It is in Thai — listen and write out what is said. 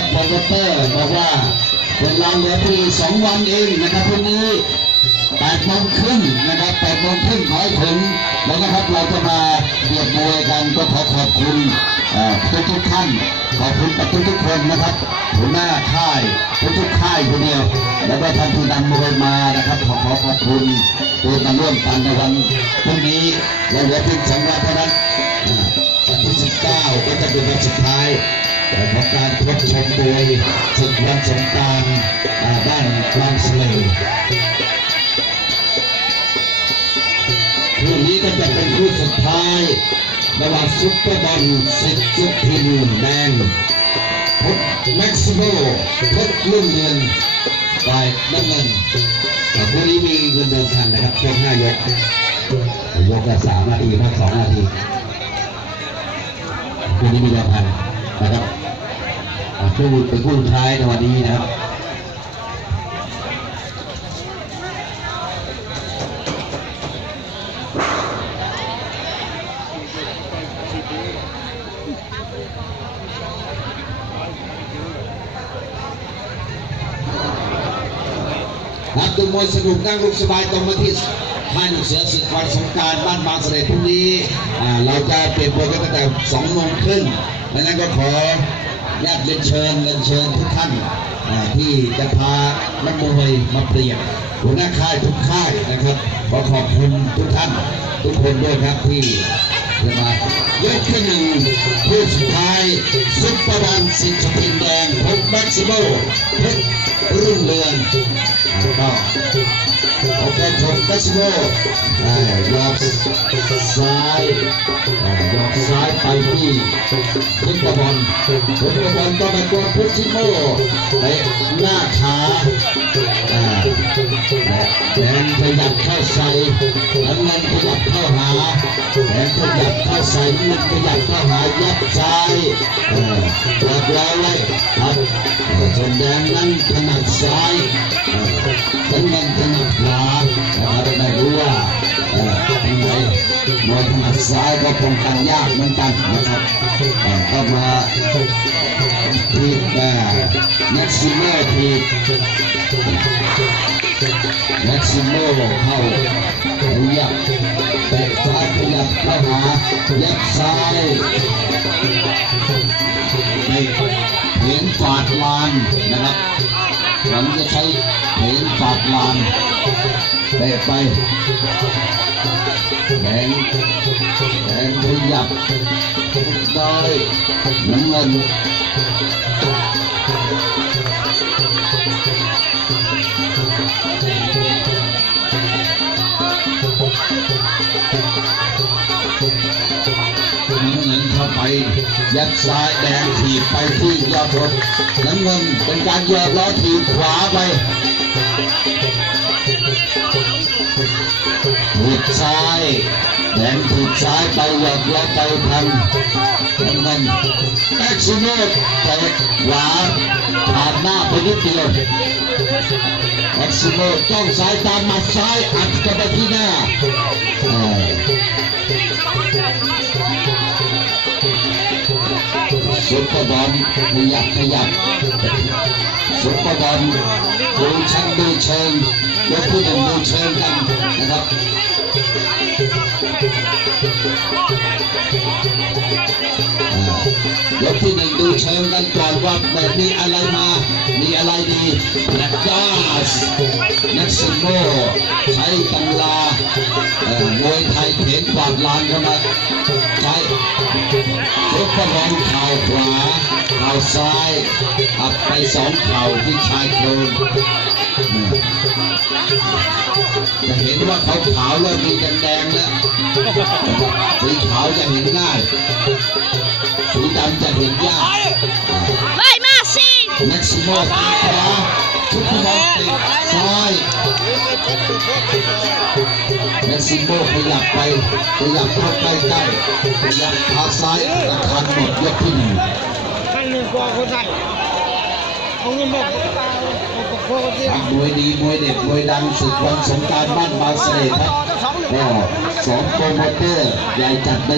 นะครับโปรโมเตอร์บอกว่าเวลาเหลือที่2 วันเองนะครับพรุ่งนี้8 โมงครึ่งนะครับ8 โมงครึ่งขอให้ถึงแล้วนะครับเราจะมาเบียดมวยกันก็ขอขอบคุณทุกท่านขอบคุณกับทุกคนนะครับหัวหน้าค่ายทุกค่ายคนเดียวแล้วก็ท่านที่นำมวยมานะครับขอขอบคุณที่มาร่วมกันในวันพรุ่งนี้และเหลือเพียง2 วันเท่านั้นวันที่19ก็จะเป็นวันสุดท้ายของการพบชมมวยศึกวันสงกรานต์บ้านคลองเสลคู่นี้ก็จะเป็นคู่สุดท้ายระหว่างซุปเปอร์บอลสิทธิ์สุพินแดงพบแม็กซิโมเพชรรุ่งเรืองฝ่ายน้ำเงินคู่นี้มีเงินเดิมพันนะครับแค่5 ยกละ3 นาทีมาก2 นาทีคู่นี้มีเดิมพันนะครับคู่เป็นคู่สุดท้ายในวันนี้นะครับดูมวยสนุกนั่งลุกสบายตรงมาที่ค่ายลูกเสือศึกวันสงกรานต์บ้านบางเสด็จพรุ่งนี้เราจะเปลี่ยนโปรแกรมตั้งแต่2 โมงครึ่งดังนั้นก็ขอญาติเรียนเชิญทุกท่านที่จะพานักมวยมาเปลี่ยนหัวหน้าค่ายทุกค่ายนะครับขอขอบคุณทุกท่านทุกคนด้วยครับที่จะมายกที่1คู่สุดท้ายซุปเปอร์บอลสิทธิ์สุพินแดงพบแม็กซิโมเพชรรุ่งเรืองก็โอเคชมแม็กซิโมยกซ้ายไปที่ซุปเปอร์บอลก็เป็นตัวแม็กซิโมในหน้าขาแดงขยับเข้าใส่น้ำเงินขยับเข้าหาแดงขยับเข้าใส่น้ำเงินขยับเข้าหายับซ้ายหลับแล้วเลยครับส่วนแดงนั้นถนัดซ้ายน้ำเงินถนัดขวานะครับไม่รู้ว่าเป็นไงมวยถนัดซ้ายก็ป้องกันยากเหมือนกันนะครับก็มาที่แม็กซิโมที่แม็กซิโมเข้ายับแตะซ้ายขยับเข้าหายับซ้ายในเห็นฝาดลานนะครับหลังจะใช้เห็นฝาดลานแตะไปแดงขยับได้น้ำเงินเข้าไปยัดซ้ายแดงถีบไปที่ยอดรถน้ำเงินเป็นการแยกล้อถีบขวาไปถีบซ้ายแดงถีบซ้ายไปหยอดล้อไปทันน้ำเงินแม็กซิโมเตะขวาผ่านหน้าไปนิดเดียวแม็กซิโมจ้องสายตามมาซ้ายอัดเข้าไปที่หน้าซุปเปอร์บอลขยับซุปเปอร์บอลดูชั้นดูเชิงยกที่1ดูเชิงกันนะครับยกที่1ดูเชิงกันก่อนว่าแบบมีอะไรมามีอะไรดีแบล็กกาสแม็กซิโมใช้ตำรามวยไทยเข็นกวาดลานเข้ามาใช้ซุปเปอร์บอลเข่าขวาเข่าซ้ายอัดไป2 เข่าที่ชายโครงจะเห็นว่าขาวเริ่มมีแดงแล้วสีขาวจะเห็นง่ายสีดำจะเห็นยากไม่มาสิแม็กซิโมตีขวาซุปเปอร์บอลตีซ้ายแม็กซิโมขยับไปขยับเข้าใกล้ขยับขาซ้ายตะคันหมดยกที่1มวยดีมวยเด็ดมวยดังศึกวันสงกรานต์บ้านบางเสด็จครับก็2 โปรโมเตอร์ใหญ่จัดได้